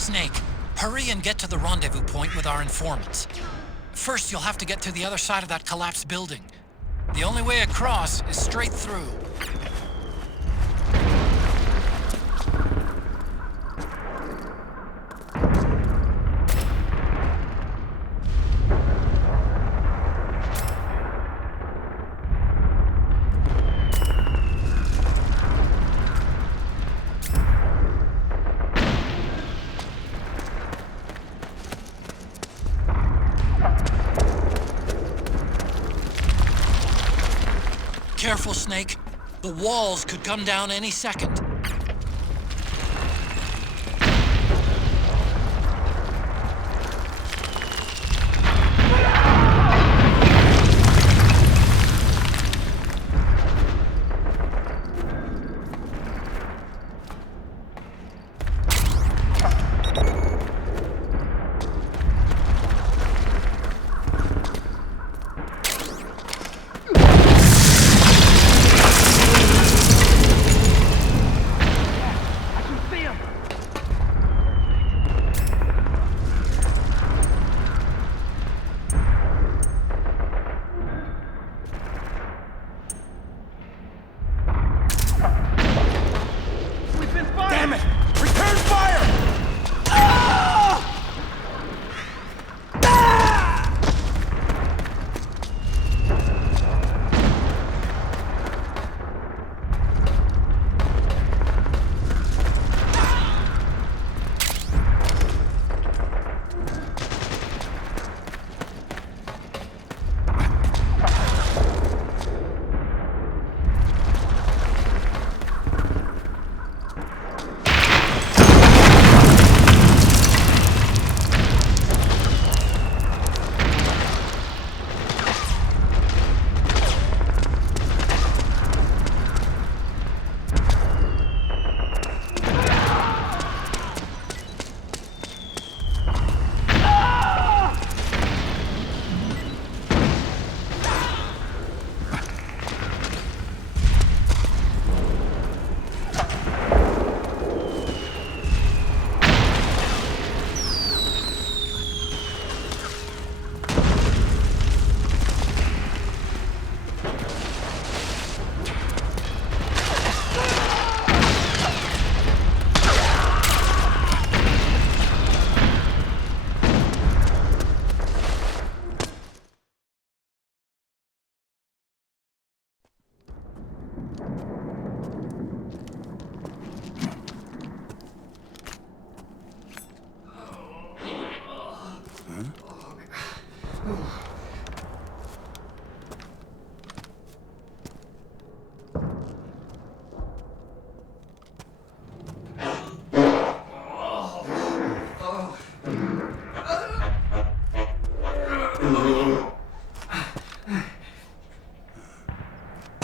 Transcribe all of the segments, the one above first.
Snake, hurry and get to the rendezvous point with our informants. First, you'll have to get to the other side of that collapsed building. The only way across is straight through. Careful, Snake. The walls could come down any second.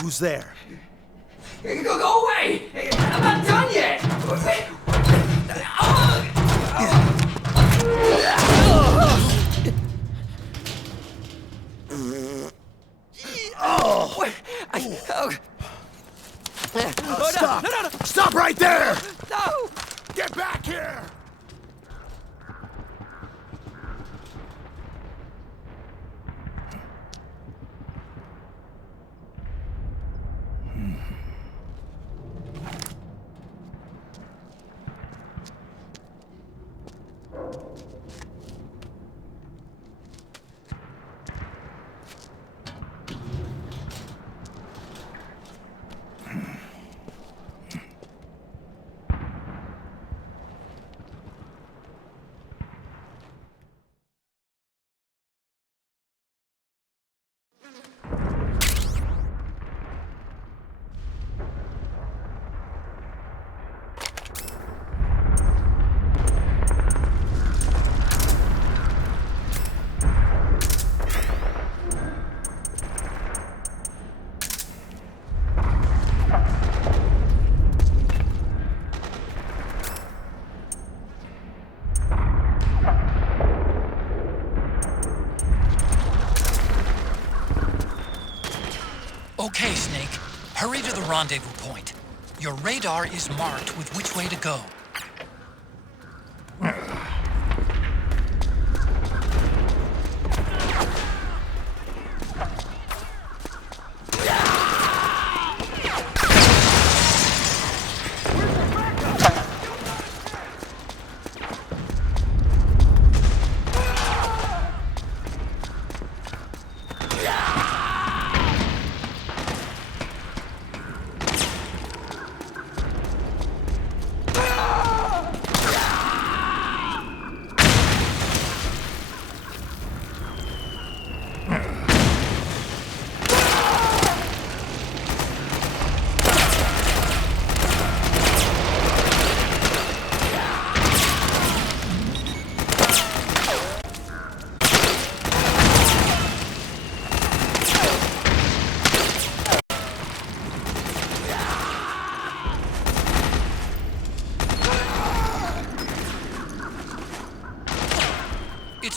Who's there? Go away! I'm not done yet! Stop! No. Stop right there! No! Get back here! Okay, Snake. Hurry to the rendezvous point. Your radar is marked with which way to go.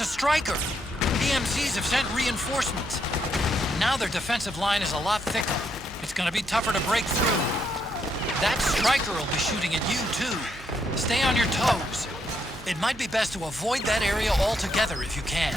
It's a striker. PMCs have sent reinforcements. Now their defensive line is a lot thicker. It's gonna be tougher to break through. That striker will be shooting at you, too. Stay on your toes. It might be best to avoid that area altogether if you can.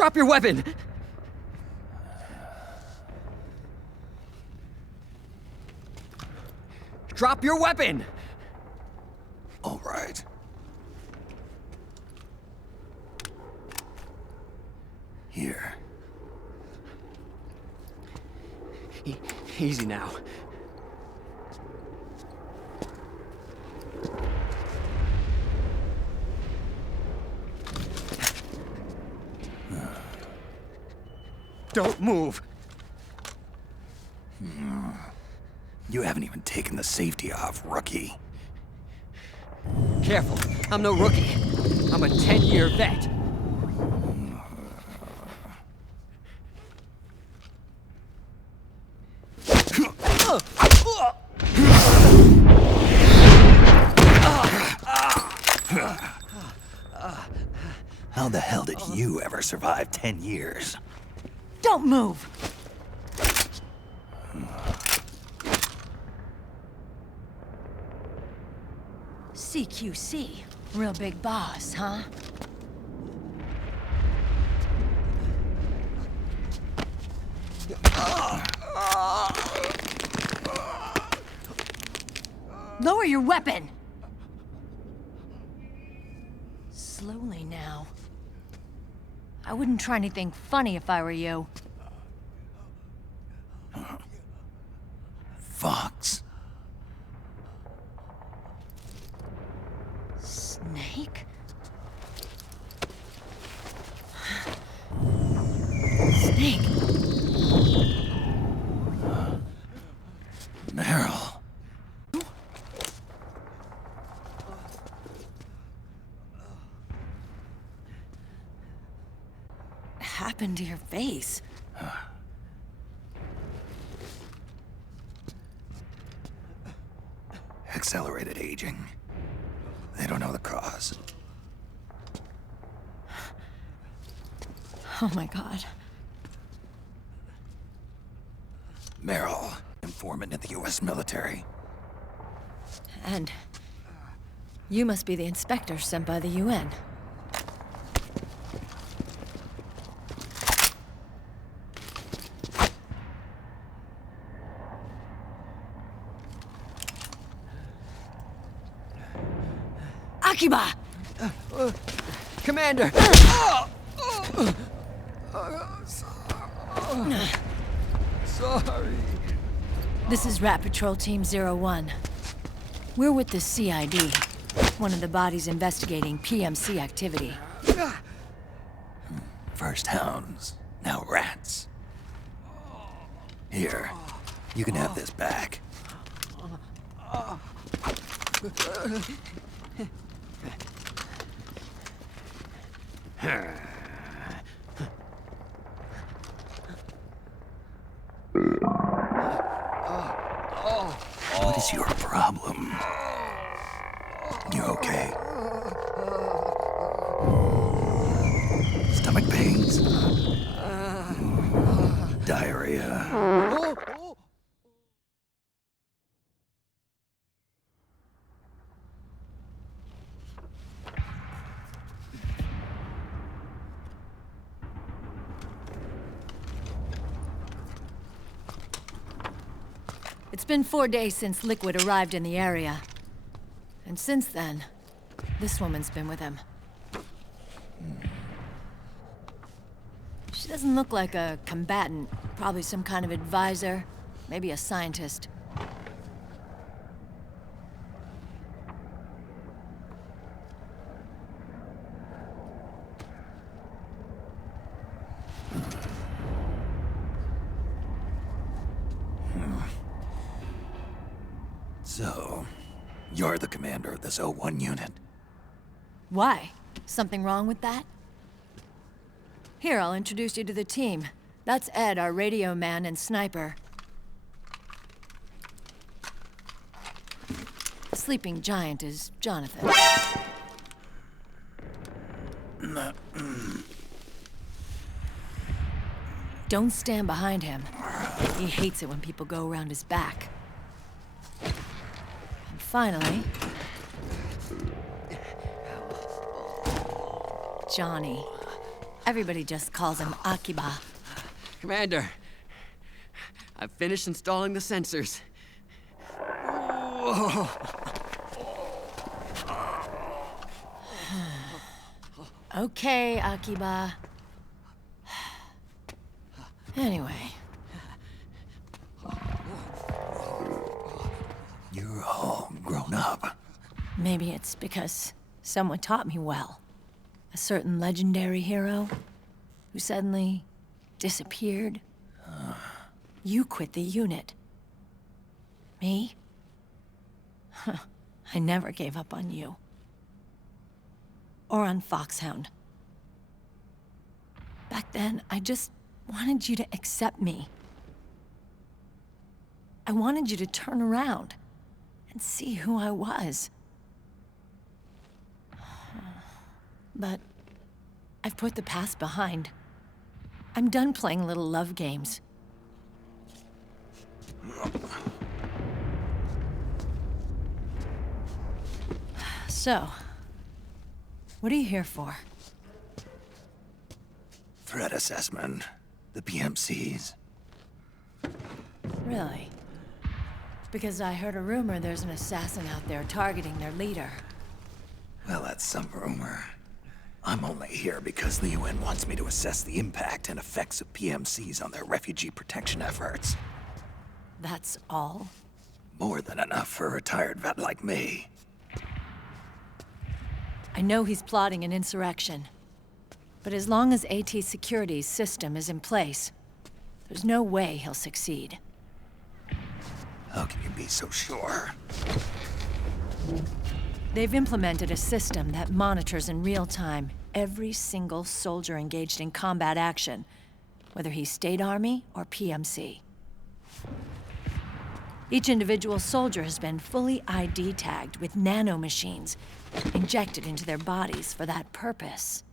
Drop your weapon! Drop your weapon! All right. Here. Easy now. Don't move! You haven't even taken the safety off, rookie. Careful, I'm no rookie. I'm a 10-year vet. How the hell did you ever survive 10 years? Don't move! CQC. Real big boss, huh? Lower your weapon! Slowly now. I wouldn't try anything funny if I were you. Fox. Snake? Snake? Meryl. Happened to your face? Accelerated aging. They don't know the cause. Oh my god. Meryl, informant in the US military. And you must be the inspector sent by the UN. Akiba! Commander! Sorry. This is Rat Patrol Team 01. We're with the CID, one of the bodies investigating PMC activity. First hounds, now rats. Here, you can have this back. What is your problem? You okay? Stomach pains? Diarrhea? It's been 4 days since Liquid arrived in the area. And since then, this woman's been with him. She doesn't look like a combatant. Probably some kind of advisor, maybe a scientist. So, you're the commander of this O1 unit. Why? Something wrong with that? Here, I'll introduce you to the team. That's Ed, our radio man and sniper. The sleeping giant is Jonathan. Don't stand behind him. He hates it when people go around his back. And finally, Johnny. Everybody just calls him Akiba. Commander, I've finished installing the sensors. Whoa. Okay, Akiba. Anyway, You're all grown up. maybe it's because someone taught me well. A certain legendary hero who suddenly disappeared. You quit the unit. Me? I never gave up on you. Or on Foxhound. Back then, I just wanted you to accept me. I wanted you to turn around and see who I was. But I've put the past behind. I'm done playing little love games. So, what are you here for? Threat assessment. The PMCs. Really? Because I heard a rumor there's an assassin out there targeting their leader. Well, that's some rumor. I'm only here because the UN wants me to assess the impact and effects of PMCs on their refugee protection efforts. That's all? More than enough for a retired vet like me. I know he's plotting an insurrection. But as long as AT Security's system is in place, there's no way he'll succeed. How can you be so sure? They've implemented a system that monitors in real time every single soldier engaged in combat action, whether he's State Army or PMC. Each individual soldier has been fully ID tagged with nanomachines injected into their bodies for that purpose.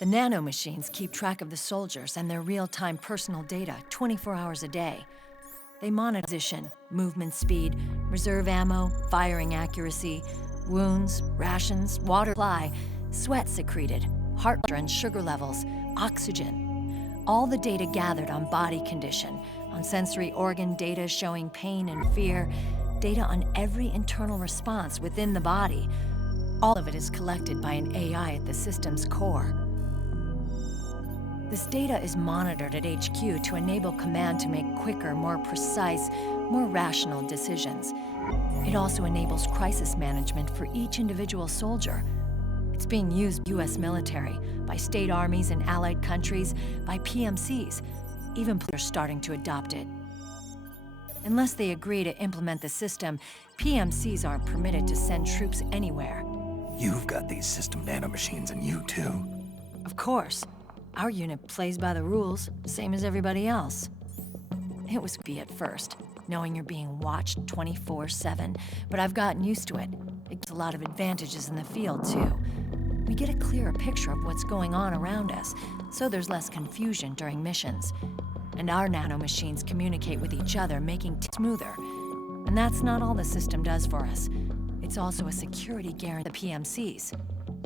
The nanomachines keep track of the soldiers and their real-time personal data 24 hours a day. They monitor position, movement speed, reserve ammo, firing accuracy, wounds, rations, water supply, sweat secreted, heart rate and sugar levels, oxygen. All the data gathered on body condition, on sensory organ data showing pain and fear, data on every internal response within the body. All of it is collected by an AI at the system's core. This data is monitored at HQ to enable command to make quicker, more precise, more rational decisions. It also enables crisis management for each individual soldier. It's being used by US military, by state armies in allied countries, by PMCs. Even players are starting to adopt it. Unless they agree to implement the system, PMCs aren't permitted to send troops anywhere. You've got these system nanomachines in you too. Of course. Our unit plays by the rules, same as everybody else. It was at first, knowing you're being watched 24/7, but I've gotten used to it. It gives a lot of advantages in the field, too. We get a clearer picture of what's going on around us, so there's less confusion during missions. And our nanomachines communicate with each other, making it smoother. And that's not all the system does for us. It's also a security guarantee to the PMCs.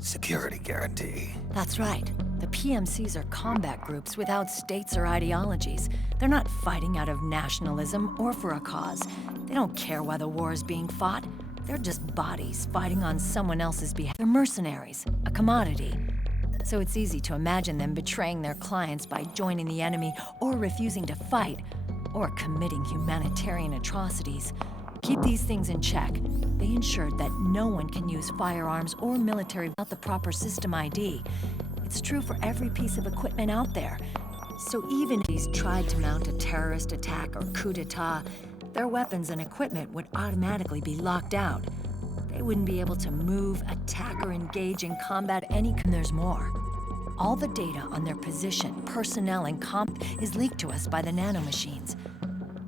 Security guarantee. That's right. The PMCs are combat groups without states or ideologies. They're not fighting out of nationalism or for a cause. They don't care why the war is being fought. They're just bodies fighting on someone else's behalf. They're mercenaries, a commodity. So it's easy to imagine them betraying their clients by joining the enemy or refusing to fight or committing humanitarian atrocities. Keep these things in check. They ensured that no one can use firearms or military without the proper system ID. It's true for every piece of equipment out there. So even if he's tried to mount a terrorist attack or coup d'etat, their weapons and equipment would automatically be locked out. They wouldn't be able to move, attack, or engage in combat and there's more. All the data on their position, personnel, and comp is leaked to us by the nanomachines.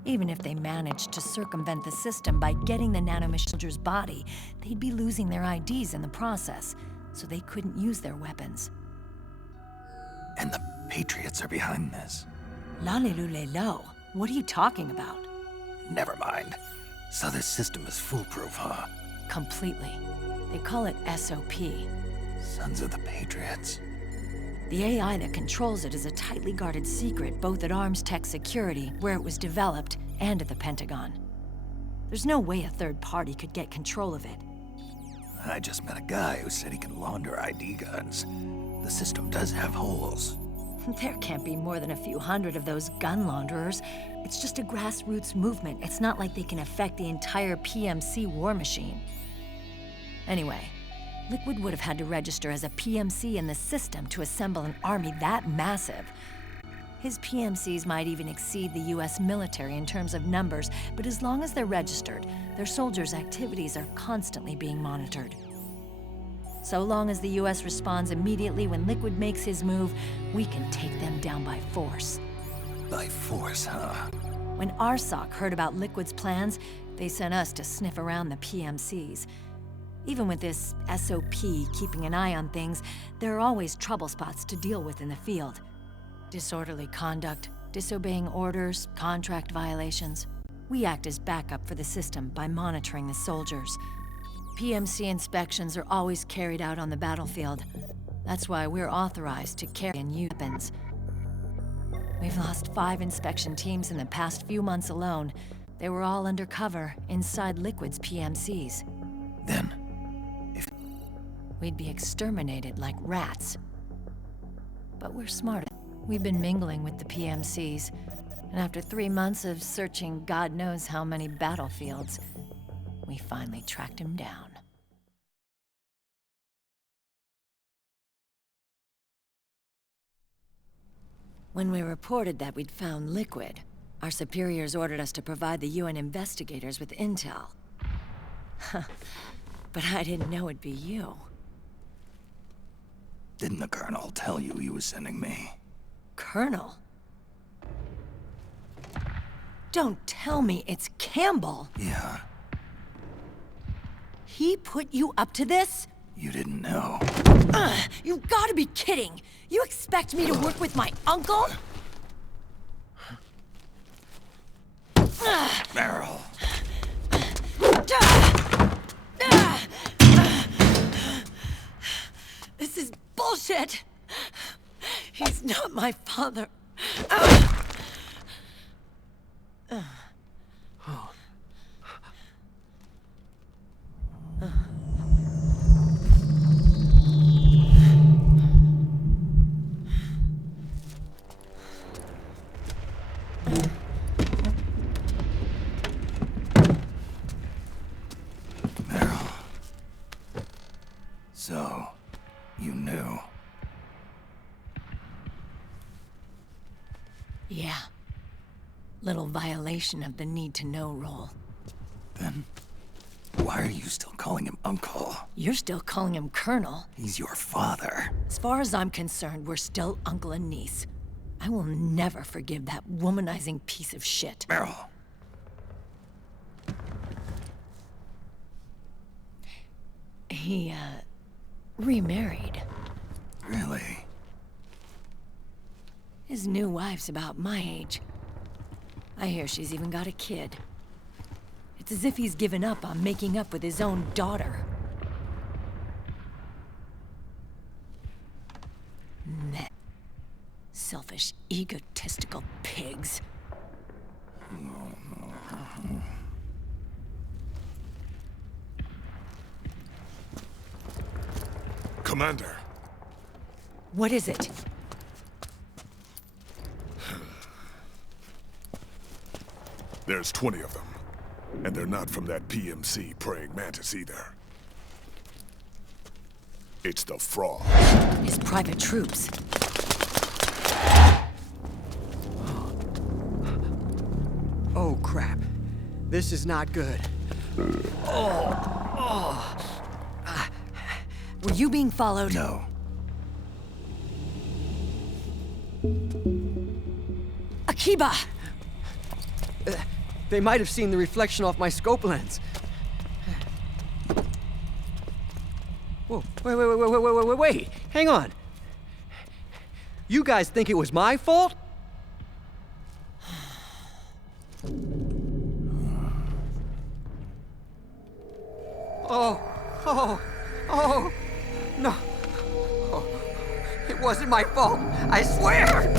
Even if they managed to circumvent the system by getting the nanomachine soldier's body, they'd be losing their IDs in the process, so they couldn't use their weapons. And the Patriots are behind this. Lalilulelo, what are you talking about? Never mind. So this system is foolproof, huh? completely. They call it SOP. Sons of the Patriots. The AI that controls it is a tightly guarded secret, both at Arms Tech Security, where it was developed, and at the Pentagon. There's no way a third party could get control of it. I just met a guy who said he can launder ID guns. The system does have holes. There can't be more than a few hundred of those gun launderers. It's just a grassroots movement. It's not like they can affect the entire PMC war machine. Anyway, Liquid would have had to register as a PMC in the system to assemble an army that massive. His PMCs might even exceed the US military in terms of numbers, but as long as they're registered, their soldiers' activities are constantly being monitored. So long as the US responds immediately when Liquid makes his move, we can take them down by force. By force, huh? When RSOC heard about Liquid's plans, they sent us to sniff around the PMCs. Even with this SOP keeping an eye on things, there are always trouble spots to deal with in the field. Disorderly conduct, disobeying orders, contract violations. We act as backup for the system by monitoring the soldiers. PMC inspections are always carried out on the battlefield. That's why we're authorized to carry and use weapons. We've lost 5 inspection teams in the past few months alone. They were all undercover inside Liquid's PMCs. Then, We'd be exterminated like rats. But we're smarter. We've been mingling with the PMCs, and after 3 months of searching God knows how many battlefields, we finally tracked him down. When we reported that we'd found Liquid, our superiors ordered us to provide the UN investigators with intel. But I didn't know it'd be you. didn't the Colonel tell you he was sending me? Colonel? Don't tell me it's Campbell. Yeah, He put you up to this? you didn't know. You've got to be kidding! You expect me to work with my uncle? Meryl. This is bullshit! He's not my father. Meryl. So, you knew. Yeah. Little violation of the need-to-know rule. Then, why are you still calling him Uncle? You're still calling him Colonel. He's your father. As far as I'm concerned, we're still uncle and niece. I will never forgive that womanizing piece of shit. Meryl. He, remarried. Really? His new wife's about my age. I hear she's even got a kid. It's as if he's given up on making up with his own daughter. Meh. Selfish, egotistical pigs. Commander. What is it? There's 20 of them. And they're not from that PMC praying mantis either. It's the fraud. His private troops. Oh, crap. This is not good. Were you being followed? No. Akiba! They might have seen the reflection off my scope lens. Whoa, wait. Hang on. You guys think it was my fault? Oh, no. Oh, it wasn't my fault. I swear.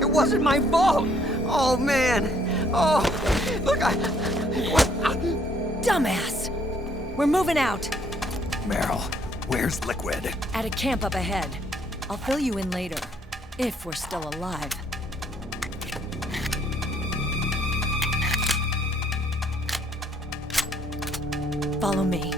It wasn't my fault. Oh, man. Oh, look, Dumbass! We're moving out. Meryl, where's Liquid? At a camp up ahead. I'll fill you in later. If we're still alive. Follow me.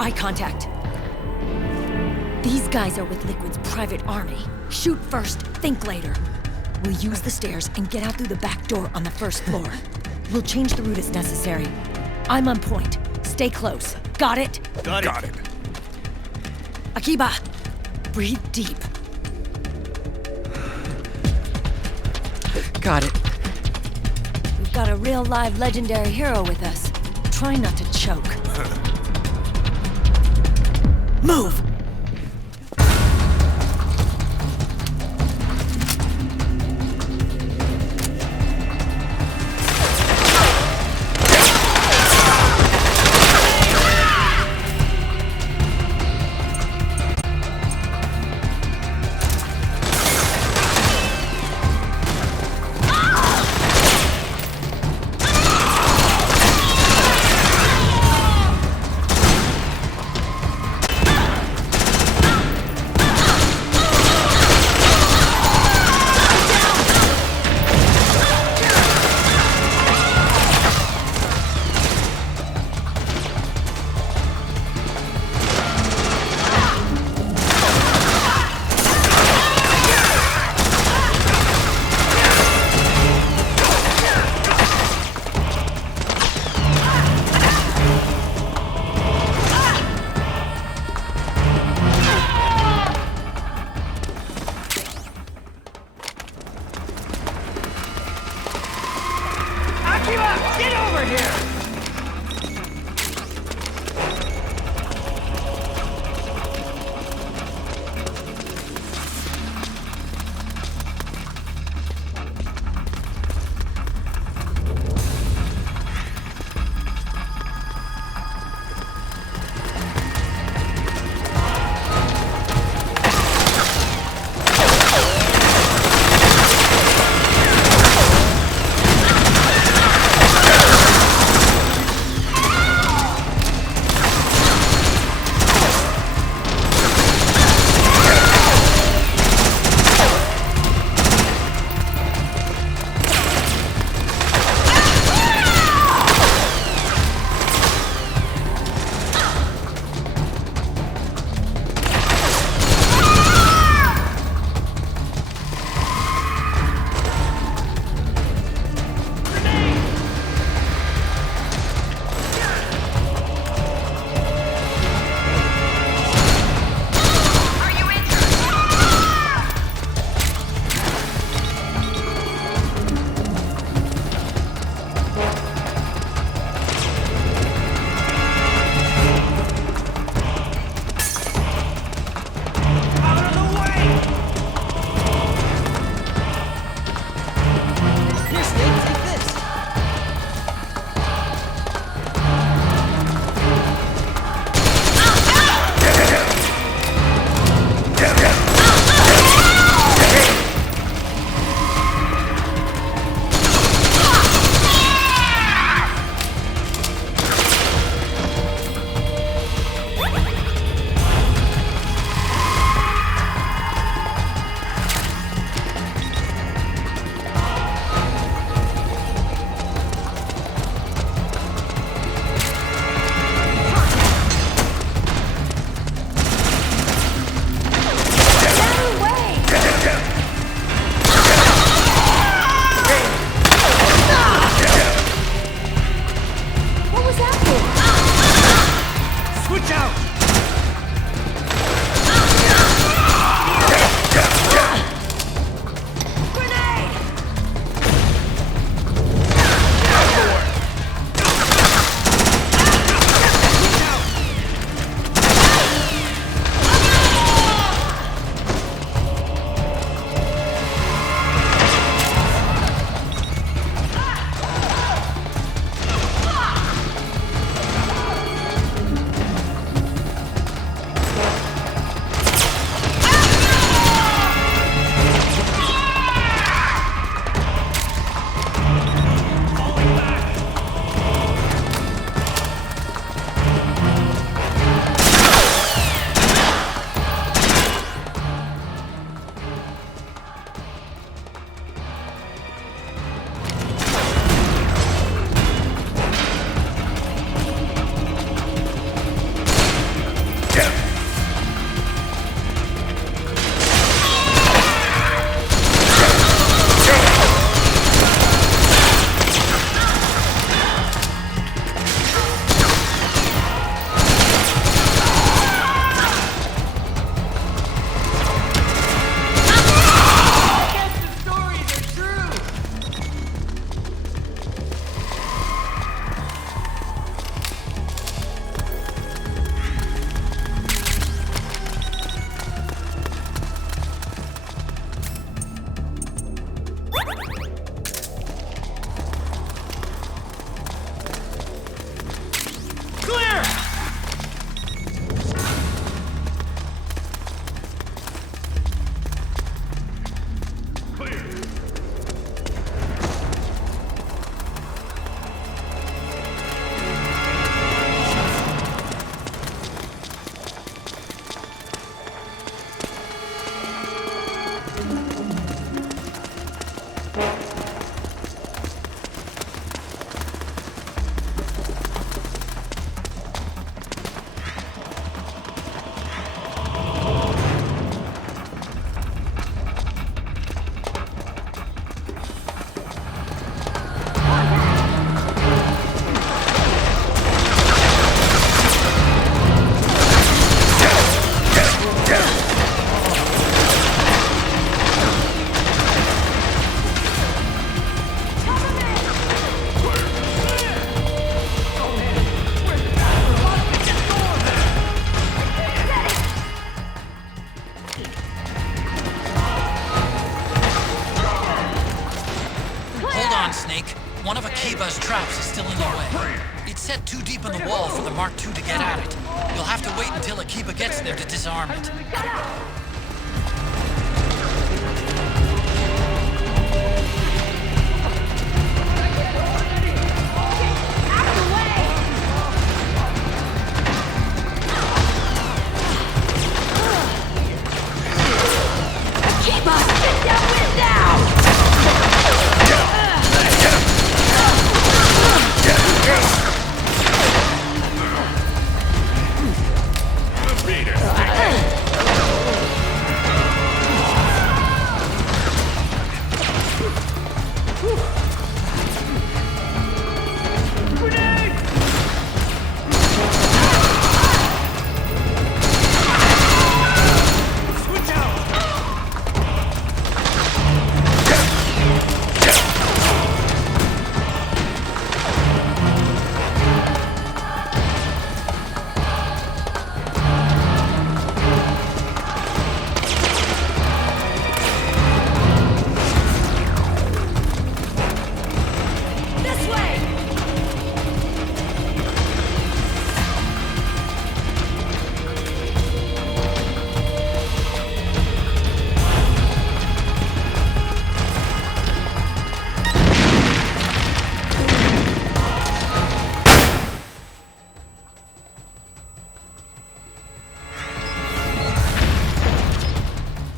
Eye contact. These guys are with Liquid's private army. Shoot first, think later. We'll use the stairs and get out through the back door on the first floor. We'll change the route as necessary. I'm on point. Stay close. Got it? Got it. Akiba, breathe deep. got it. We've got a real live legendary hero with us. Try not to choke. Move! One of Akiba's traps is still in the way. It's set too deep in the wall for the Mark II to get at it. You'll have to wait until Akiba gets there to disarm it. Akiba, sit down now!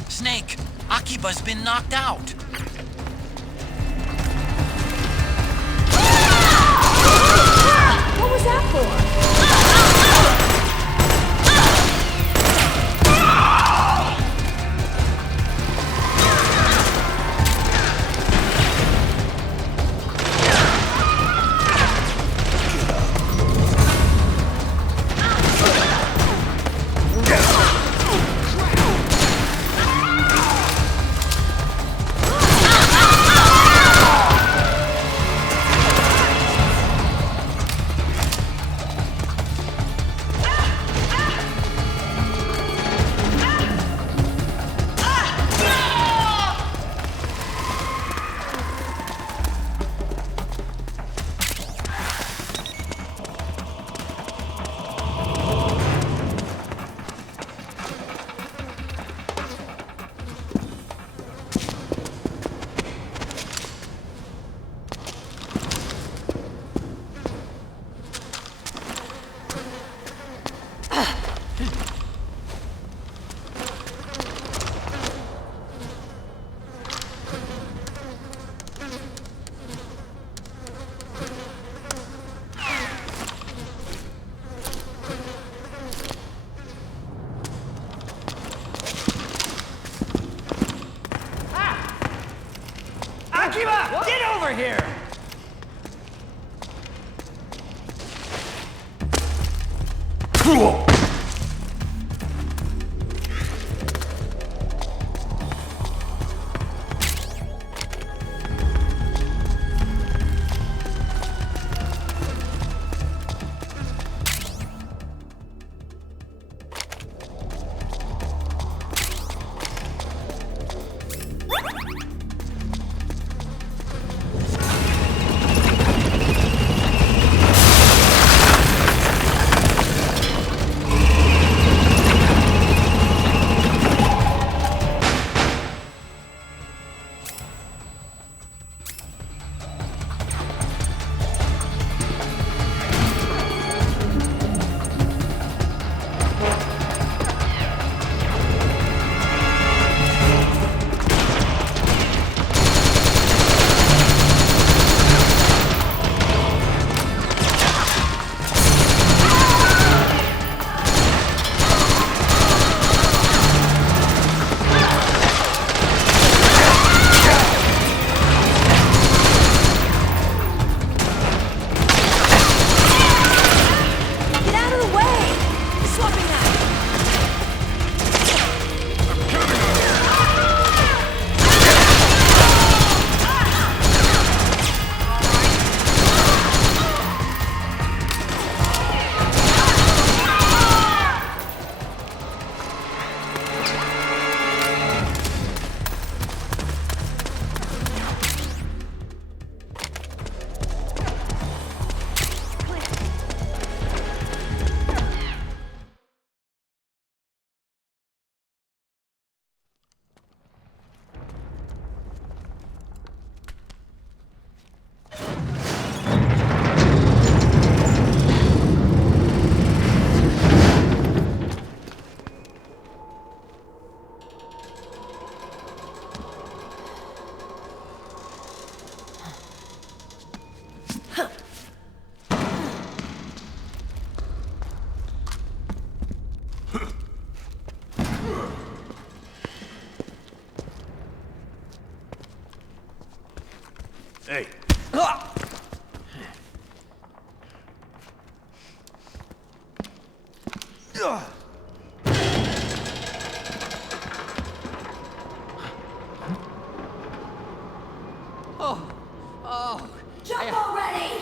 Snake, Akiba's been knocked out. What was that for? Kojima, get over here! Hey. Jump already!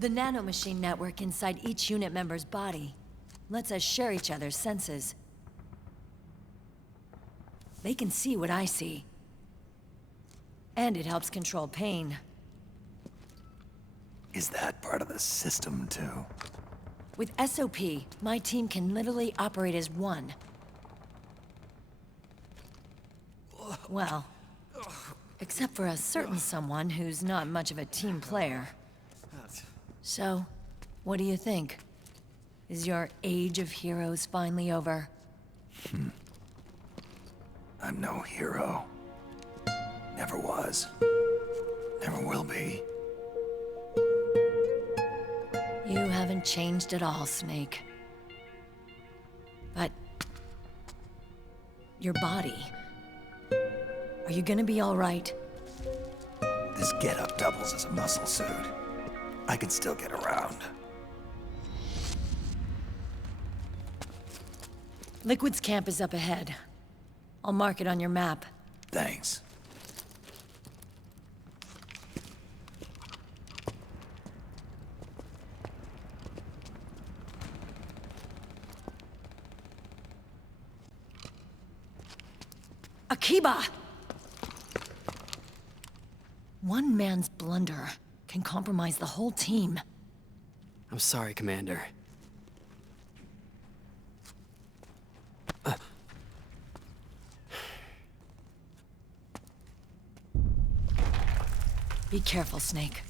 The nanomachine network inside each unit member's body lets us share each other's senses. They can see what I see. And it helps control pain. Is that part of the system, too? With SOP, my team can literally operate as one. Well, except for a certain someone who's not much of a team player. So, what do you think? Is your age of heroes finally over? I'm no hero. Never was. Never will be. You haven't changed at all, Snake. But... your body... are you gonna be all right? This getup doubles as a muscle suit. I can still get around. Liquid's camp is up ahead. I'll mark it on your map. Thanks. Akiba! One man's blunder can compromise the whole team. I'm sorry, Commander. Be careful, Snake.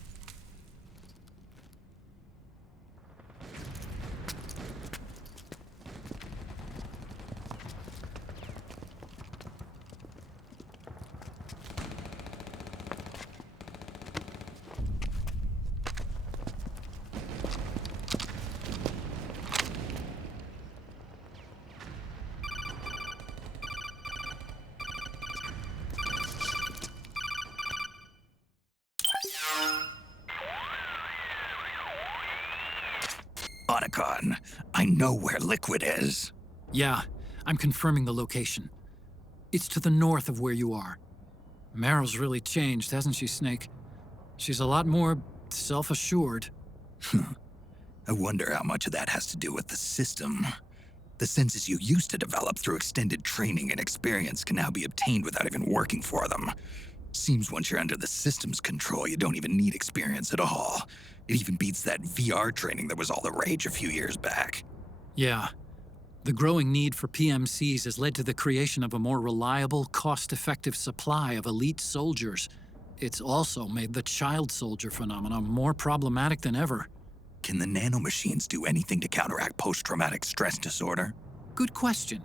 Otacon, I know where Liquid is. Yeah, I'm confirming the location. It's to the north of where you are. Meryl's really changed, hasn't she, Snake? She's a lot more self-assured. I wonder how much of that has to do with the system. The senses you used to develop through extended training and experience can now be obtained without even working for them. Seems once you're under the system's control, you don't even need experience at all. It even beats that VR training that was all the rage a few years back. Yeah. The growing need for PMCs has led to the creation of a more reliable, cost-effective supply of elite soldiers. It's also made the child soldier phenomenon more problematic than ever. Can the nanomachines do anything to counteract post-traumatic stress disorder? Good question.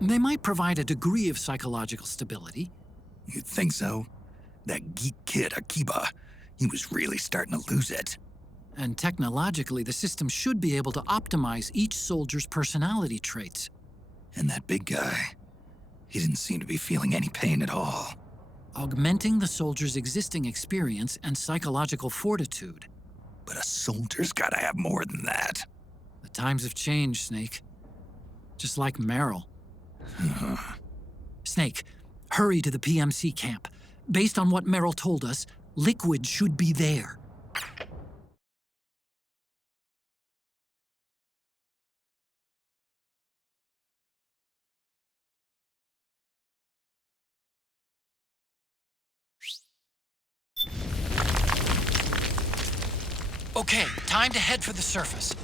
They might provide a degree of psychological stability. You'd think so? That geek kid, Akiba, he was really starting to lose it. And technologically, the system should be able to optimize each soldier's personality traits. And that big guy, he didn't seem to be feeling any pain at all. Augmenting the soldier's existing experience and psychological fortitude. But a soldier's gotta have more than that. The times have changed, Snake. Just like Meryl. Snake, hurry to the PMC camp. Based on what Meryl told us, Liquid should be there. Okay, time to head for the surface.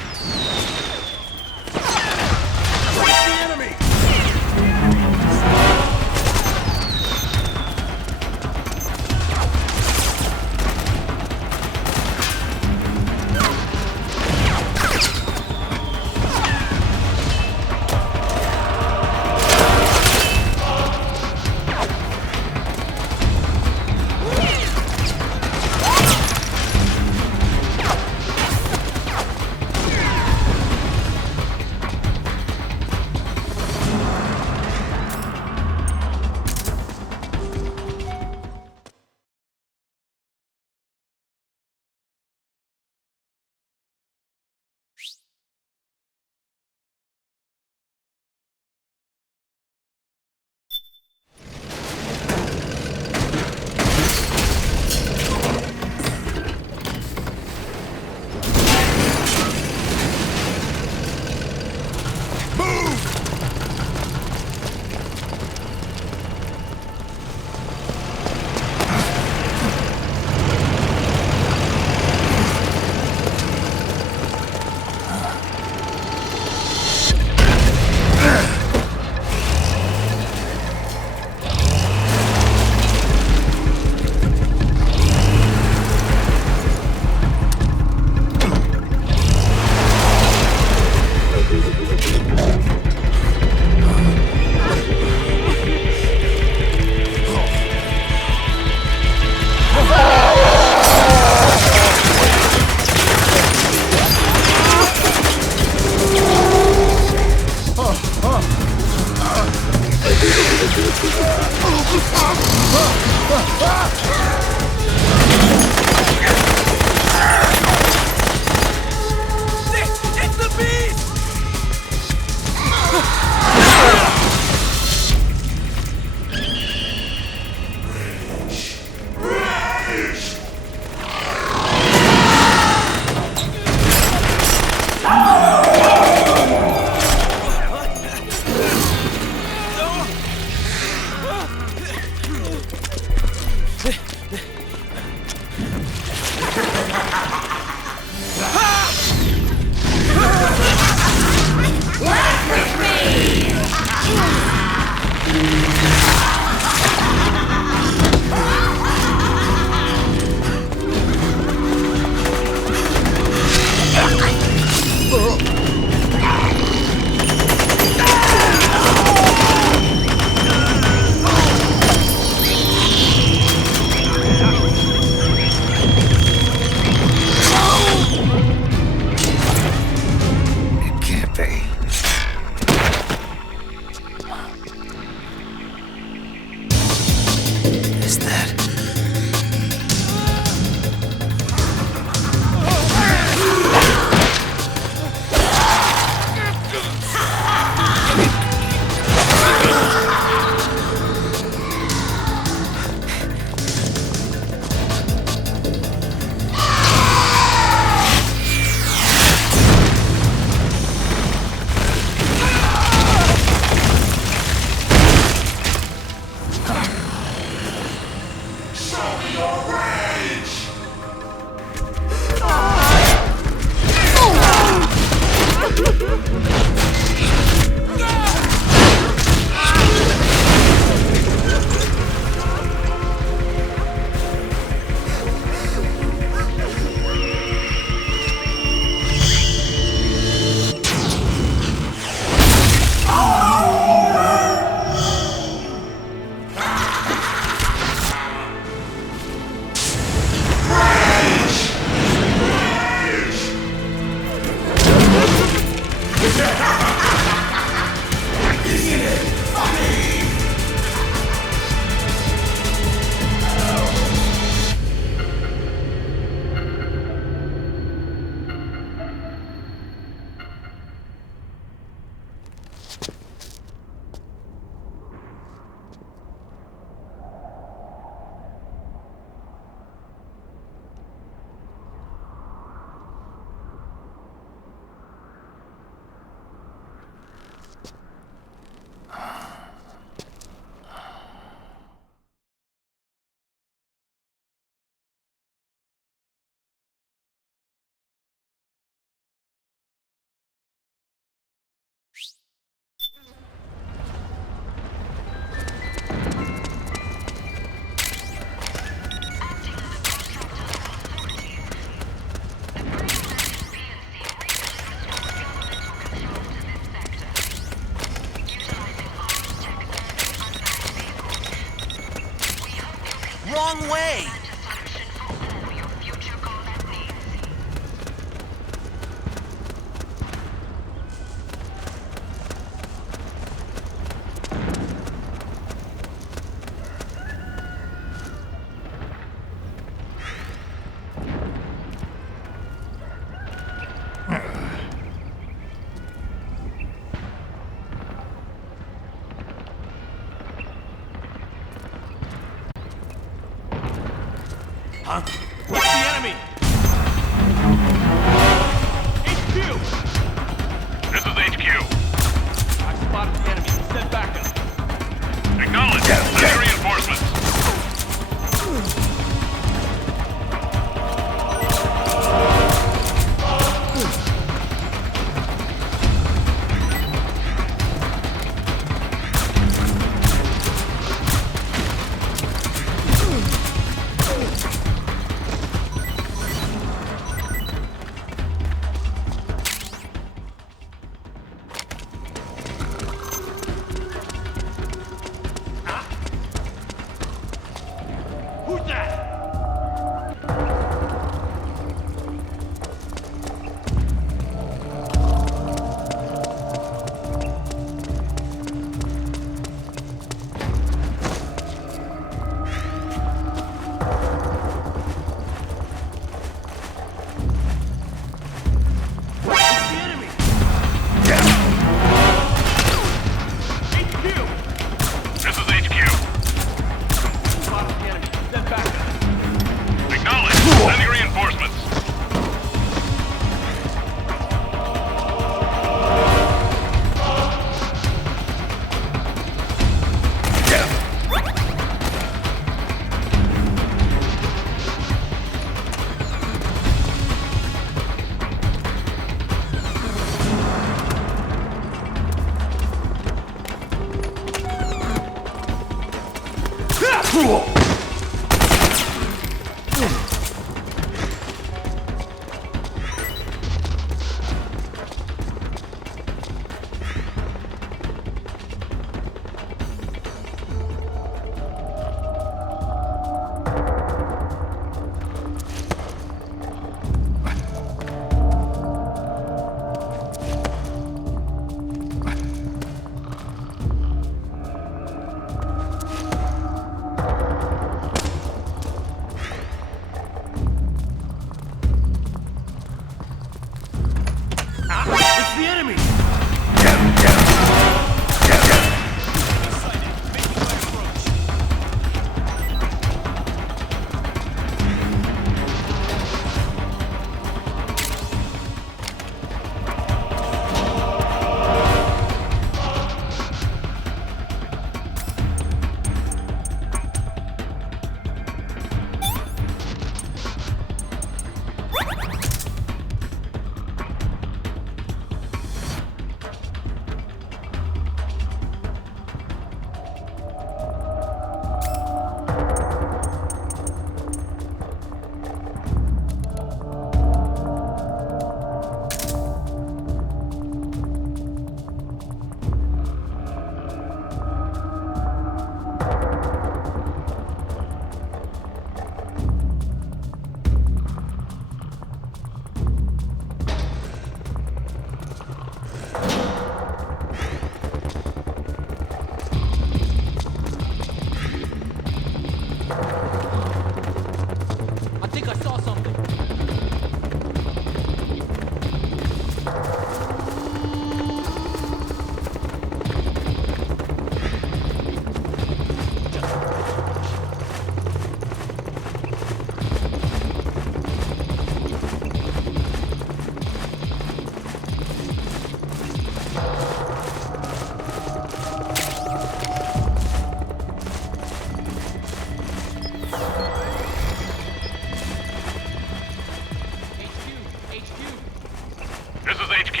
This is HQ.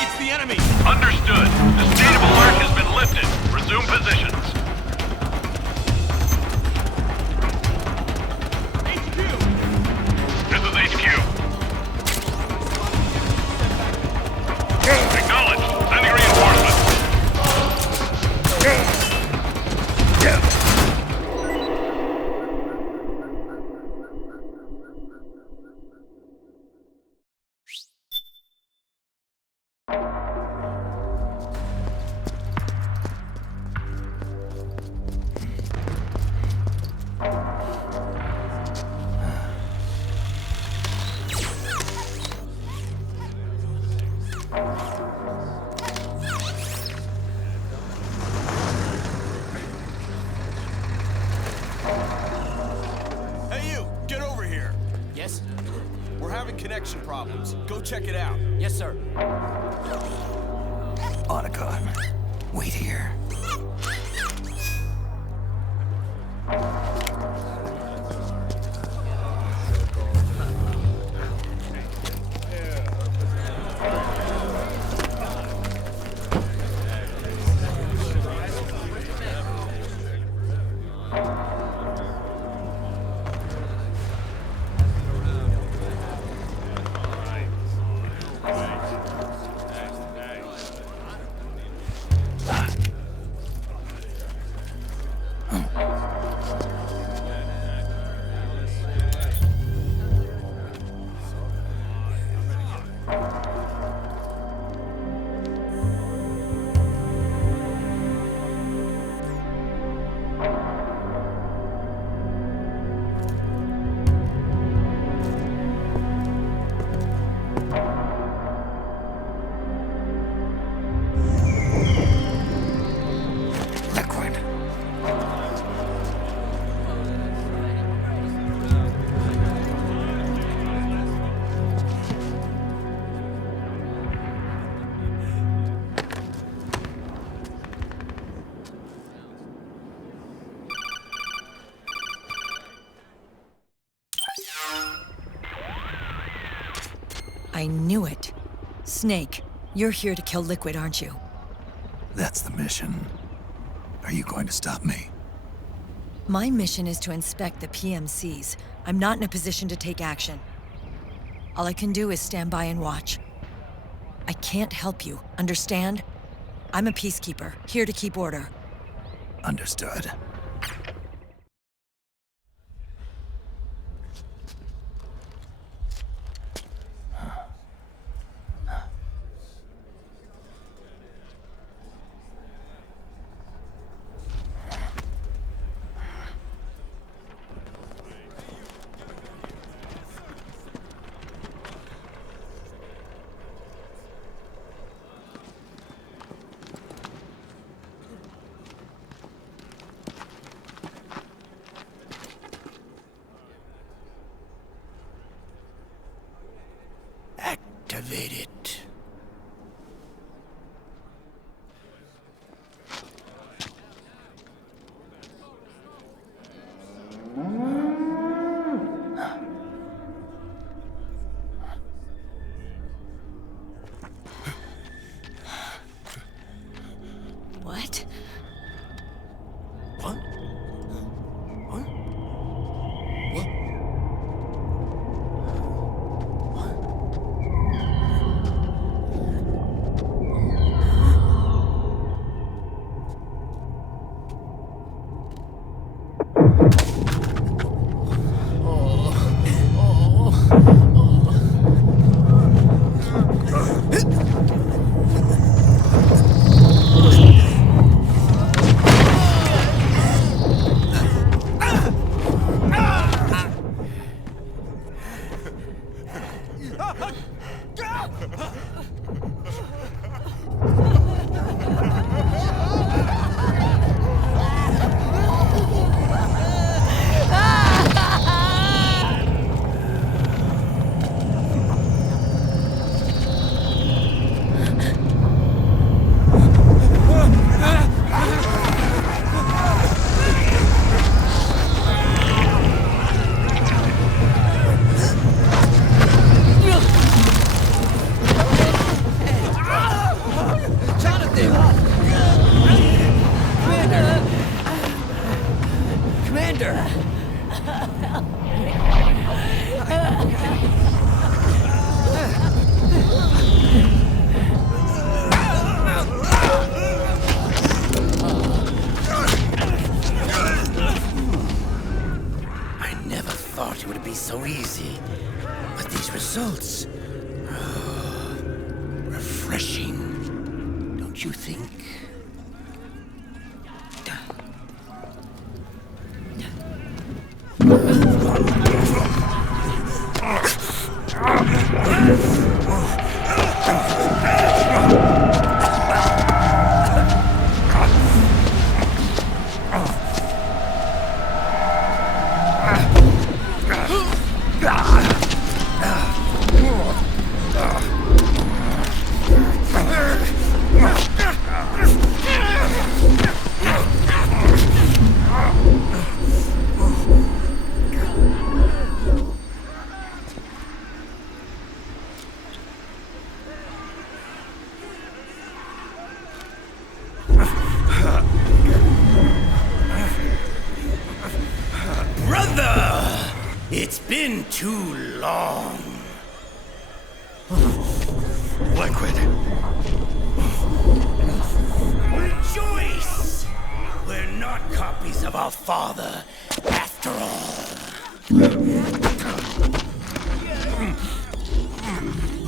It's the enemy! Understood. The state of alert has been lifted. Resume positions. HQ! This is HQ. Acknowledged. Sending reinforcements. Hey you! Get over here! Yes? We're having connection problems. Go check it out. Yes, sir. Otacon, wait here. Liquid. I knew it. Snake, you're here to kill Liquid, aren't you? That's the mission. Are you going to stop me? My mission is to inspect the PMCs. I'm not in a position to take action. All I can do is stand by and watch. I can't help you, understand? I'm a peacekeeper, here to keep order. Understood. Activate it. What? What? What? What? results. Refreshing, don't you think? It's been too long. Liquid. Rejoice! We're not copies of our father, after all.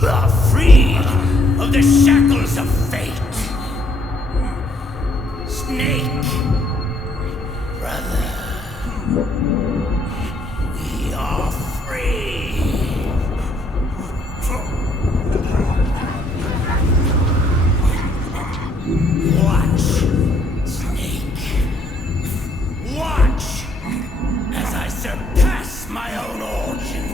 Are free of the shackles of fate. Snake, brother. We are free! Watch, Snake. Watch as I surpass my own origin.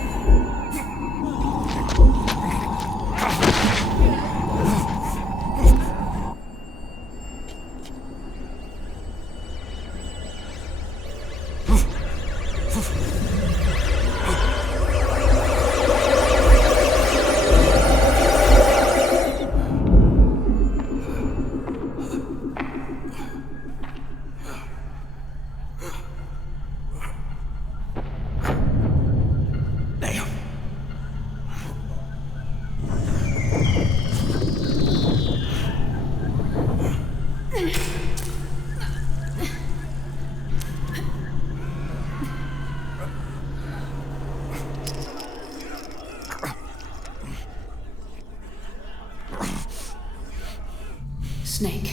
Snake,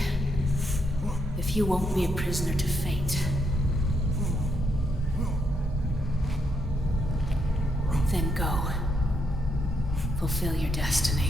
if you won't be a prisoner to fate, then go. Fulfill your destiny.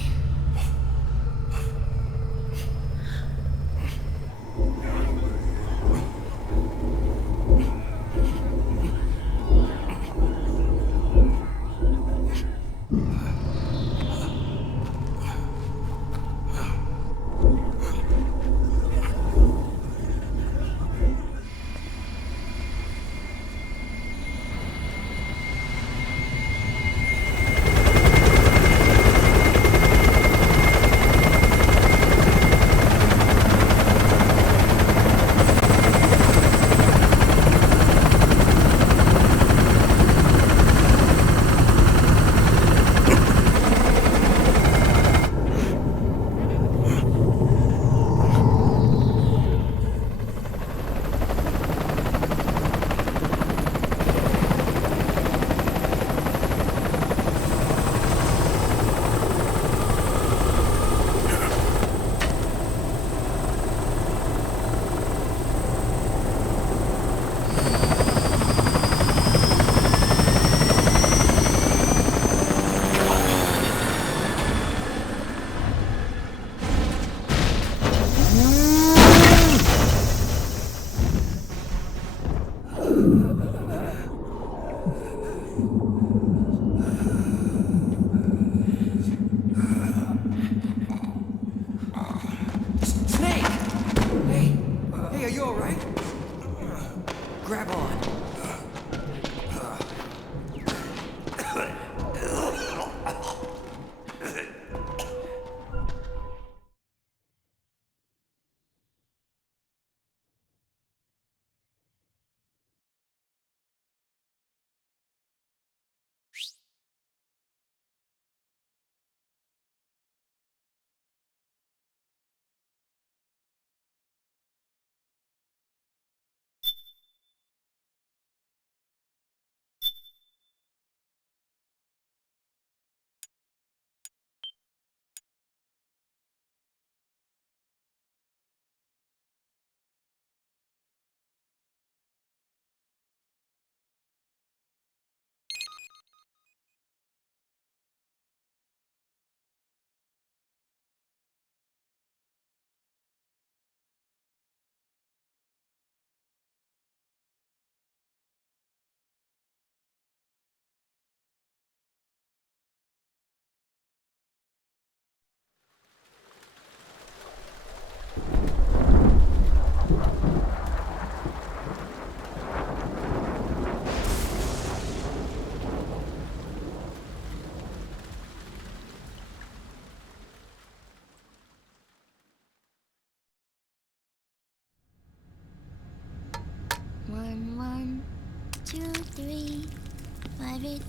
5, 8,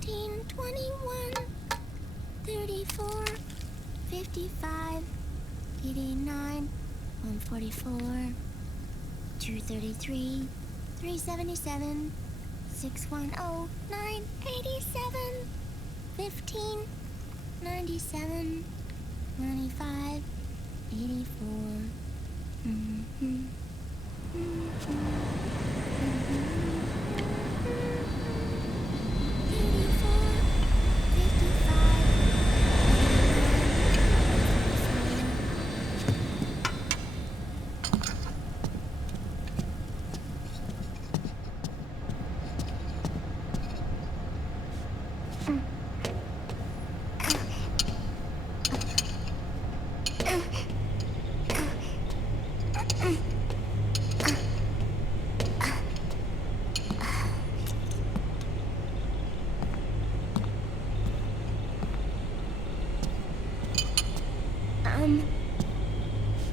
13, 21, 34, 55, 89, 144, 233, 377, 610, 987, 15, 97, 95, 84.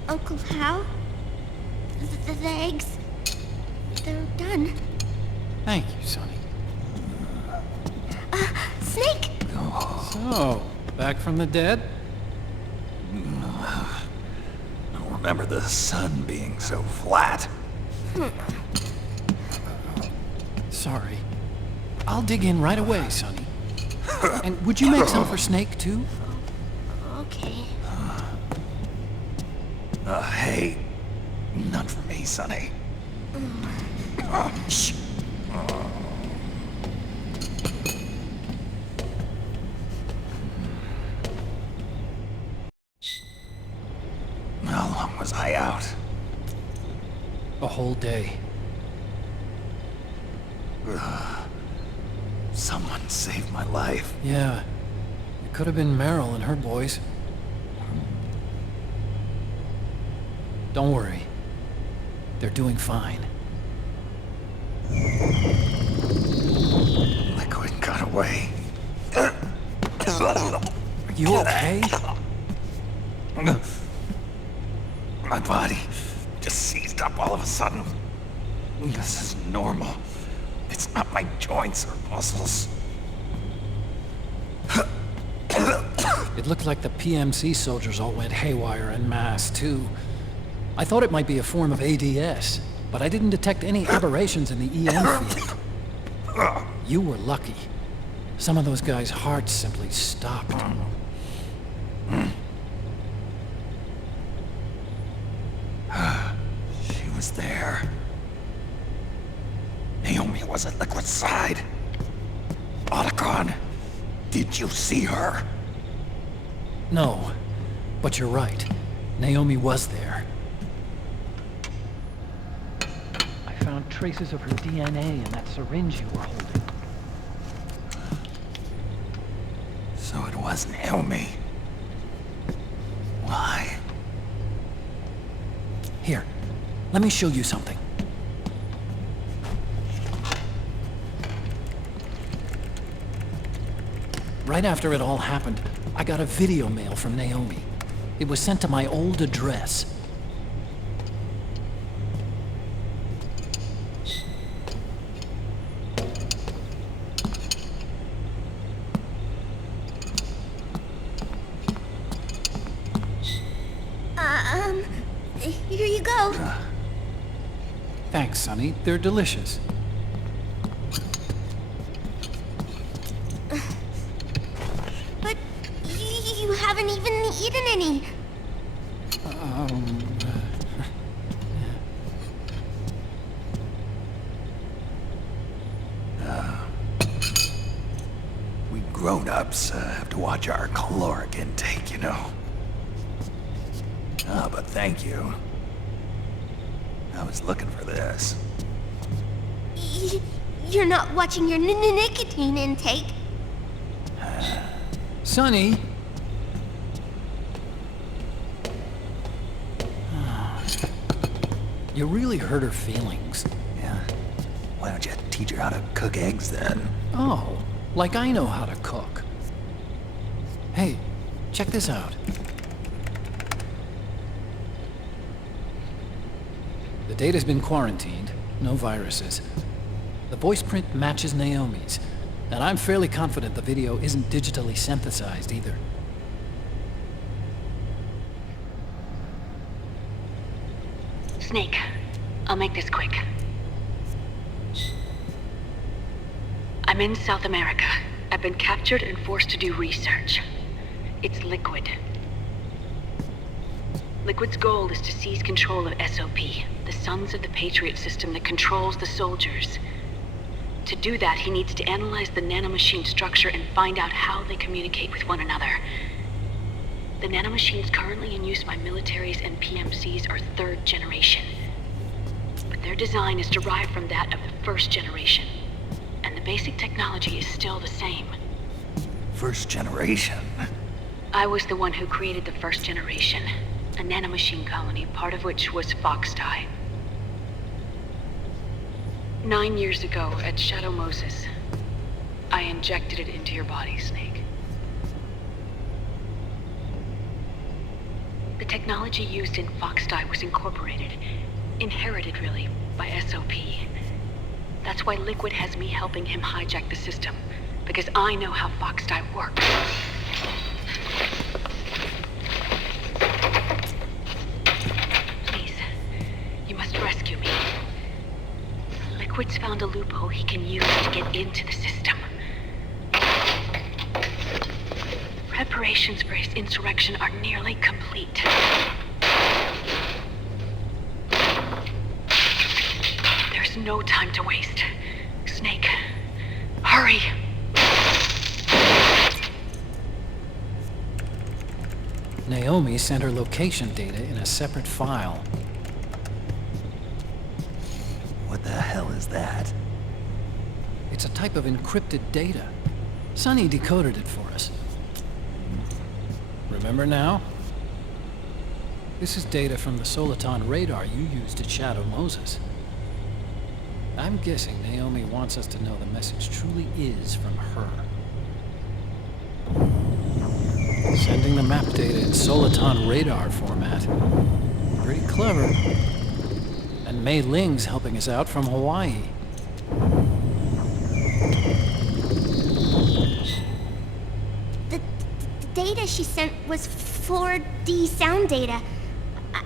Uncle Hal? The eggs? They're done. Thank you, Sonny. Snake! So, back from the dead? I don't remember the sun being so flat. Sorry. I'll dig in right away, Sonny. And would you make some for Snake, too? Okay. Hey, none for me, Sonny. Shh. How long was I out? A whole day. Someone saved my life. Yeah. It could have been Meryl and her boys. Don't worry. They're doing fine. Liquid got away. Are you okay? My body just seized up all of a sudden. This is normal. It's not my joints or muscles. It looked like the PMC soldiers all went haywire en masse, too. I thought it might be a form of ADS, but I didn't detect any aberrations in the EM field. You were lucky. Some of those guys' hearts simply stopped. She was there. Naomi was at Liquid's side. Otacon, did you see her? No, but you're right. Naomi was there. I found traces of her DNA in that syringe you were holding. So it was Naomi. Why? Here, let me show you something. Right after it all happened, I got a video mail from Naomi. It was sent to my old address. Here you go. Thanks, Sonny. They're delicious. But you haven't even eaten any. We grown-ups have to watch our caloric intake, you know. But thank you. I was looking for this. You're not watching your nicotine intake. Sonny! You really hurt her feelings. Yeah. Why don't you teach her how to cook eggs then? Oh, like I know how to cook. Hey, check this out. The data's been quarantined, no viruses. The voice print matches Naomi's, And I'm fairly confident the video isn't digitally synthesized either. Snake, I'll make this quick. I'm in South America. I've been captured and forced to do research. It's Liquid. Liquid's goal is to seize control of SOP, the Sons of the Patriots system that controls the soldiers. To do that, he needs to analyze the nanomachine structure and find out how they communicate with one another. The nanomachines currently in use by militaries and PMCs are 3rd generation. But their design is derived from that of the 1st generation. And the basic technology is still the same. 1st generation? I was the one who created the 1st generation, a nanomachine colony, part of which was Foxdie. 9 years ago, at Shadow Moses, I injected it into your body, Snake. The technology used in Foxdie was incorporated, inherited really, by SOP. That's why Liquid has me helping him hijack the system, because I know how Foxdie works. Please, you must rescue me. Liquid's found a loophole he can use to get into the system. Preparations for his insurrection are nearly complete. There's no time to waste. Snake, hurry! Naomi sent her location data in a separate file. What the hell is that? It's a type of encrypted data. Sonny decoded it for us. Remember now? This is data from the Soliton radar you used at Shadow Moses. I'm guessing Naomi wants us to know the message truly is from her. Sending the map data in Soliton radar format. Pretty clever. And Mei Ling's helping us out from Hawaii. The data she sent was 4D sound data.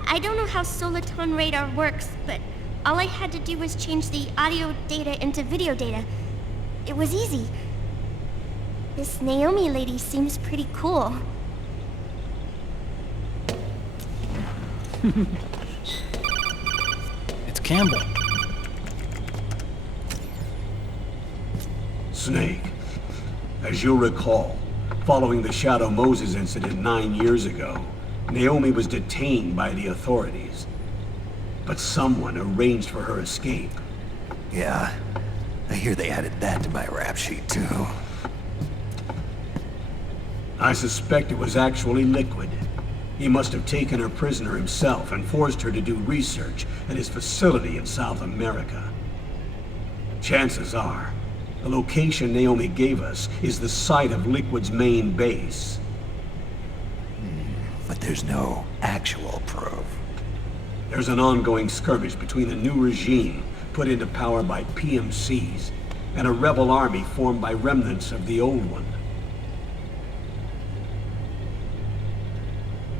I don't know how Soliton radar works, but all I had to do was change the audio data into video data. It was easy. This Naomi lady seems pretty cool. It's Campbell. Snake, as you'll recall, following the Shadow Moses incident 9 years ago, Naomi was detained by the authorities. But someone arranged for her escape. Yeah, I hear they added that to my rap sheet too. I suspect it was actually Liquid. He must have taken her prisoner himself and forced her to do research at his facility in South America. Chances are, the location Naomi gave us is the site of Liquid's main base. But there's no actual proof. There's an ongoing skirmish between the new regime put into power by PMCs and a rebel army formed by remnants of the old one.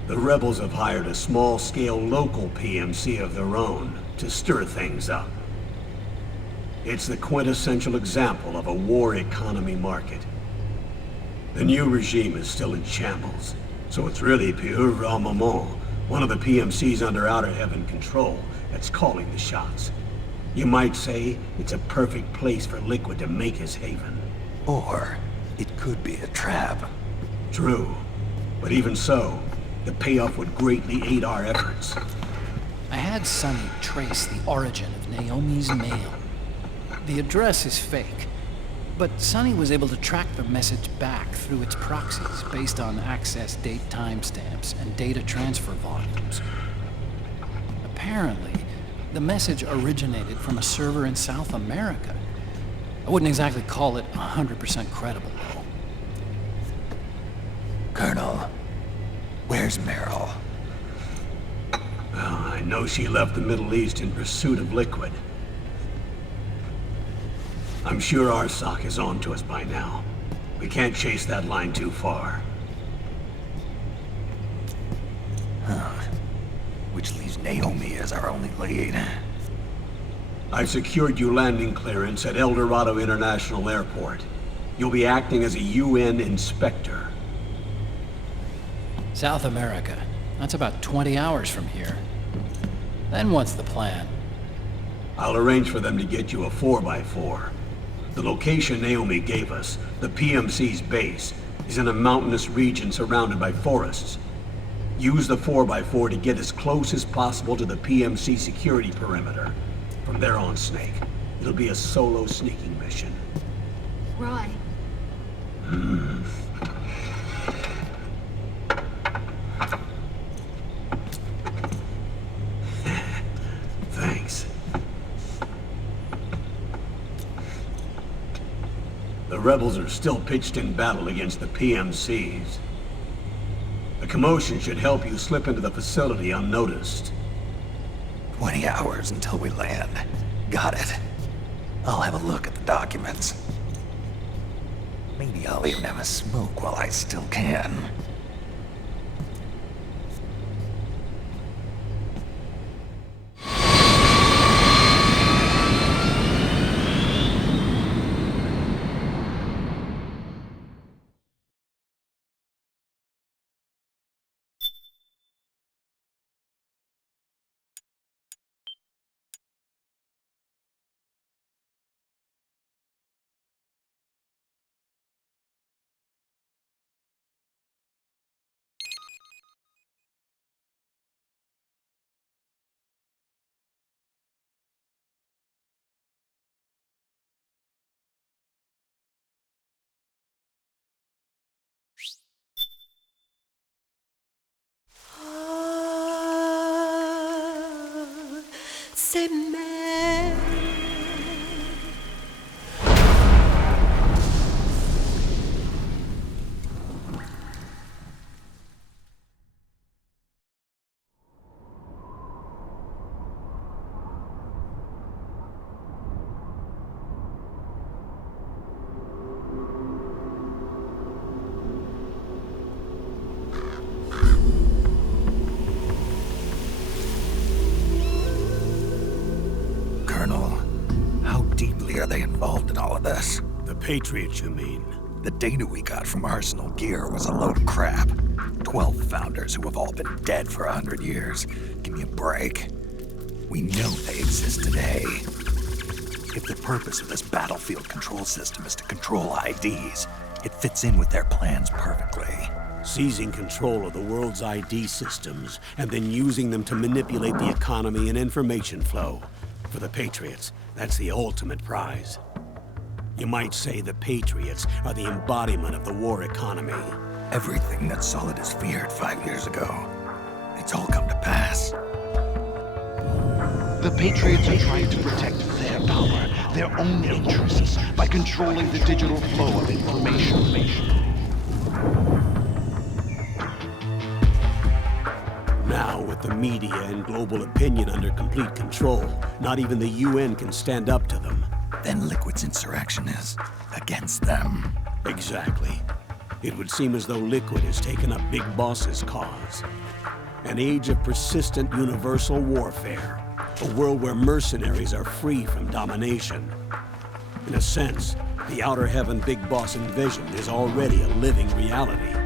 The rebels have hired a small-scale local PMC of their own to stir things up. It's the quintessential example of a war economy market. The new regime is still in shambles, so it's really pure Ramamon, one of the PMCs under Outer Heaven control, that's calling the shots. You might say it's a perfect place for Liquid to make his haven. Or it could be a trap. True, but even so, the payoff would greatly aid our efforts. I had Sonny trace the origin of Naomi's mail. The address is fake, but Sonny was able to track the message back through its proxies based on access date timestamps and data transfer volumes. Apparently, the message originated from a server in South America. I wouldn't exactly call it 100% credible, though. Colonel, where's Meryl? Well, I know she left the Middle East in pursuit of Liquid. I'm sure Arsak is on to us by now. We can't chase that line too far. Which leaves Naomi as our only lead. I've secured you landing clearance at El Dorado International Airport. You'll be acting as a UN inspector. South America. That's about 20 hours from here. Then what's the plan? I'll arrange for them to get you a 4x4. The location Naomi gave us, the PMC's base, is in a mountainous region surrounded by forests. Use the 4x4 to get as close as possible to the PMC security perimeter. From there on, Snake, it'll be a solo sneaking mission. Roy. Thanks. The rebels are still pitched in battle against the PMCs. The commotion should help you slip into the facility unnoticed. 20 hours until we land. Got it. I'll have a look at the documents. Maybe I'll even have a smoke while I still can. C'est mère. Are they involved in all of this? The Patriots, you mean? The data we got from Arsenal Gear was a load of crap. 12 founders who have all been dead for 100 years. Give me a break. We know they exist today. If the purpose of this battlefield control system is to control IDs, it fits in with their plans perfectly. Seizing control of the world's ID systems, and then using them to manipulate the economy and information flow. For the Patriots, that's the ultimate prize. You might say the Patriots are the embodiment of the war economy. Everything that Solidus feared 5 years ago, it's all come to pass. The Patriots are trying to protect their power, their own interests, by controlling the digital flow of information. Now, with the media and global opinion under complete control, not even the UN can stand up to them. Then Liquid's insurrection is against them. Exactly. It would seem as though Liquid has taken up Big Boss's cause. An age of persistent universal warfare. A world where mercenaries are free from domination. In a sense, the Outer Heaven Big Boss envisioned is already a living reality.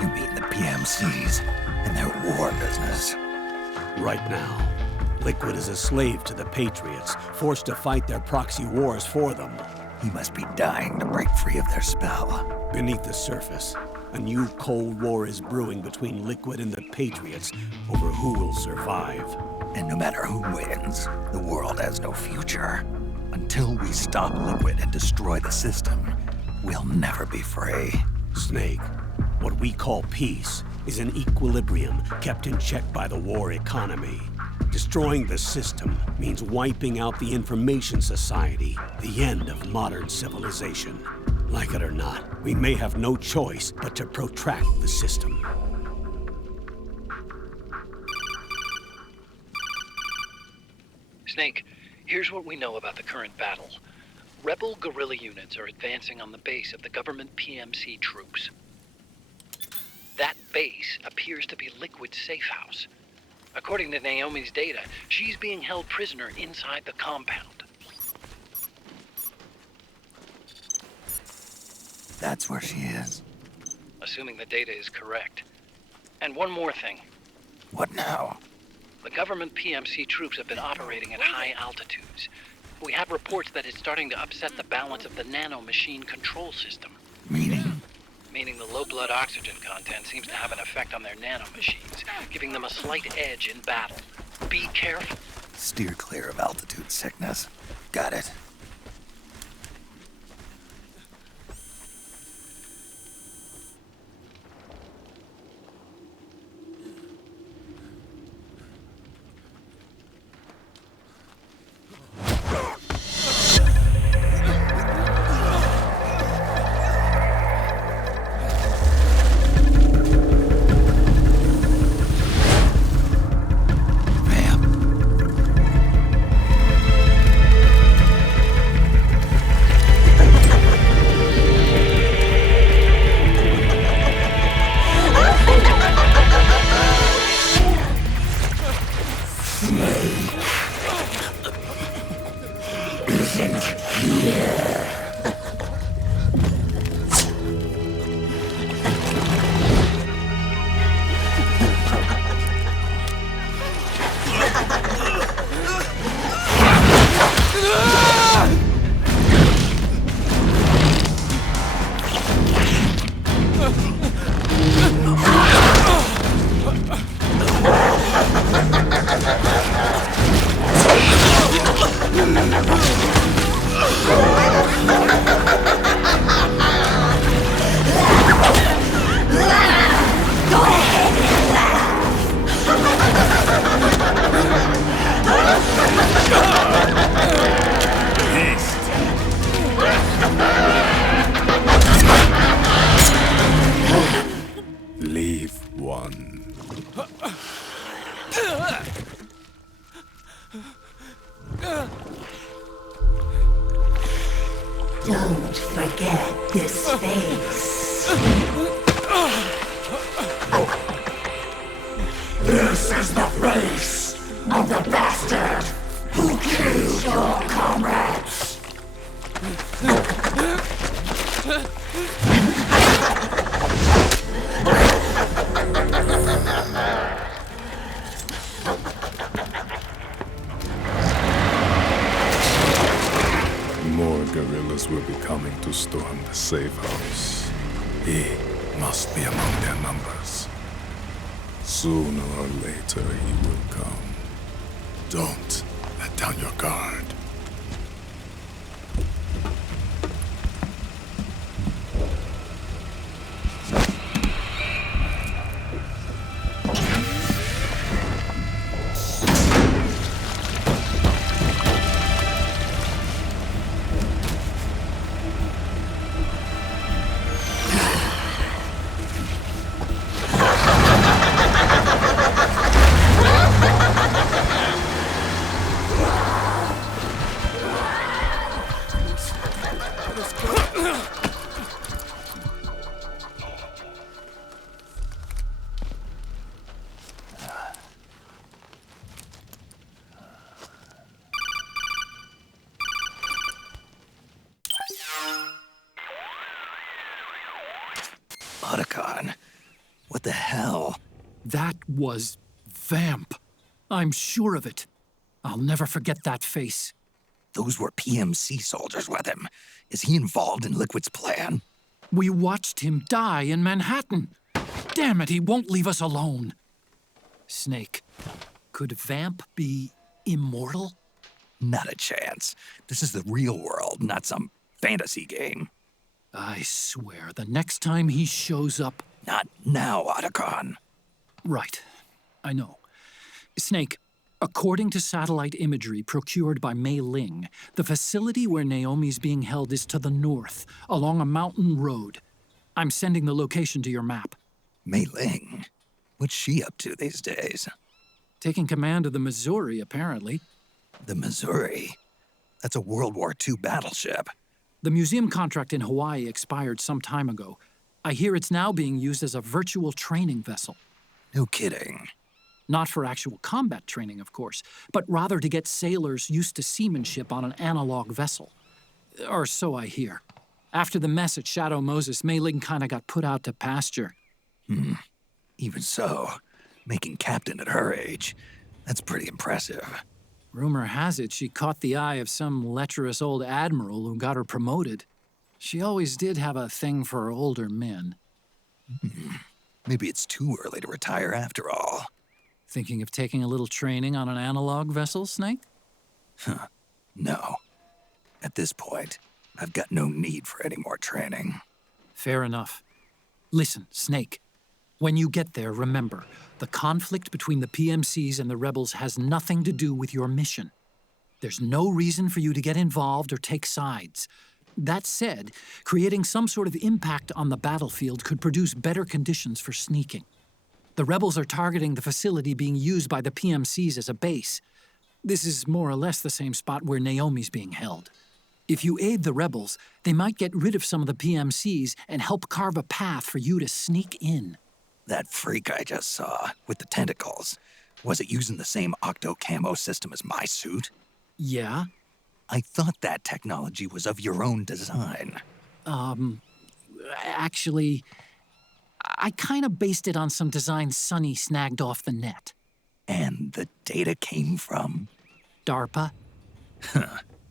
You mean the PMCs and their war business? Right now, Liquid is a slave to the Patriots, forced to fight their proxy wars for them. He must be dying to break free of their spell. Beneath the surface, a new Cold War is brewing between Liquid and the Patriots over who will survive. And no matter who wins, the world has no future. Until we stop Liquid and destroy the system, we'll never be free. Snake, what we call peace is an equilibrium kept in check by the war economy. Destroying the system means wiping out the information society, the end of modern civilization. Like it or not, we may have no choice but to protract the system. Snake, here's what we know about the current battle. Rebel guerrilla units are advancing on the base of the government PMC troops. That base appears to be Liquid's safe house. According to Naomi's data, she's being held prisoner inside the compound. That's where she is. Assuming the data is correct. And one more thing. What now? The government PMC troops have been operating at high altitudes. We have reports that it's starting to upset the balance of the nanomachine control system. Meaning? Meaning the low blood oxygen content seems to have an effect on their nanomachines, giving them a slight edge in battle. Be careful. Steer clear of altitude sickness. Got it. Leave one. Don't forget this face. This is the face of the bastard who killed your comrades. More guerrillas will be coming to storm the safe house. He must be among their numbers. Sooner or later he will come. Don't let down your guard. Otacon. What the hell? That was Vamp. I'm sure of it. I'll never forget that face. Those were PMC soldiers with him. Is he involved in Liquid's plan? We watched him die in Manhattan. Damn it, he won't leave us alone. Snake, could Vamp be immortal? Not a chance. This is the real world, not some fantasy game. I swear, the next time he shows up... Not now, Otacon. Right. I know. Snake, according to satellite imagery procured by Mei Ling, the facility where Naomi's being held is to the north, along a mountain road. I'm sending the location to your map. Mei Ling? What's she up to these days? Taking command of the Missouri, apparently. The Missouri? That's a World War II battleship. The museum contract in Hawaii expired some time ago. I hear it's now being used as a virtual training vessel. No kidding. Not for actual combat training, of course, but rather to get sailors used to seamanship on an analog vessel. Or so I hear. After the mess at Shadow Moses, Mei Ling kinda got put out to pasture. Even so, making captain at her age, that's pretty impressive. Rumor has it she caught the eye of some lecherous old admiral who got her promoted. She always did have a thing for older men. Maybe it's too early to retire after all. Thinking of taking a little training on an analog vessel, Snake? No. At this point, I've got no need for any more training. Fair enough. Listen, Snake. When you get there, remember, the conflict between the PMCs and the rebels has nothing to do with your mission. There's no reason for you to get involved or take sides. That said, creating some sort of impact on the battlefield could produce better conditions for sneaking. The rebels are targeting the facility being used by the PMCs as a base. This is more or less the same spot where Naomi's being held. If you aid the rebels, they might get rid of some of the PMCs and help carve a path for you to sneak in. That freak I just saw, with the tentacles, was it using the same octo-camo system as my suit? Yeah? I thought that technology was of your own design. Actually, I kinda based it on some design Sonny snagged off the net. And the data came from? DARPA.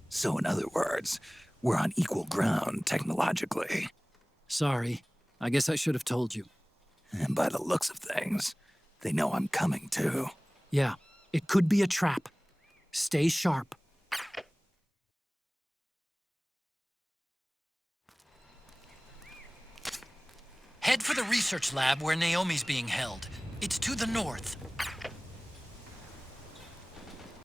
So in other words, we're on equal ground technologically. Sorry. I guess I should have told you. And by the looks of things, they know I'm coming too. Yeah, it could be a trap. Stay sharp. Head for the research lab where Naomi's being held. It's to the north.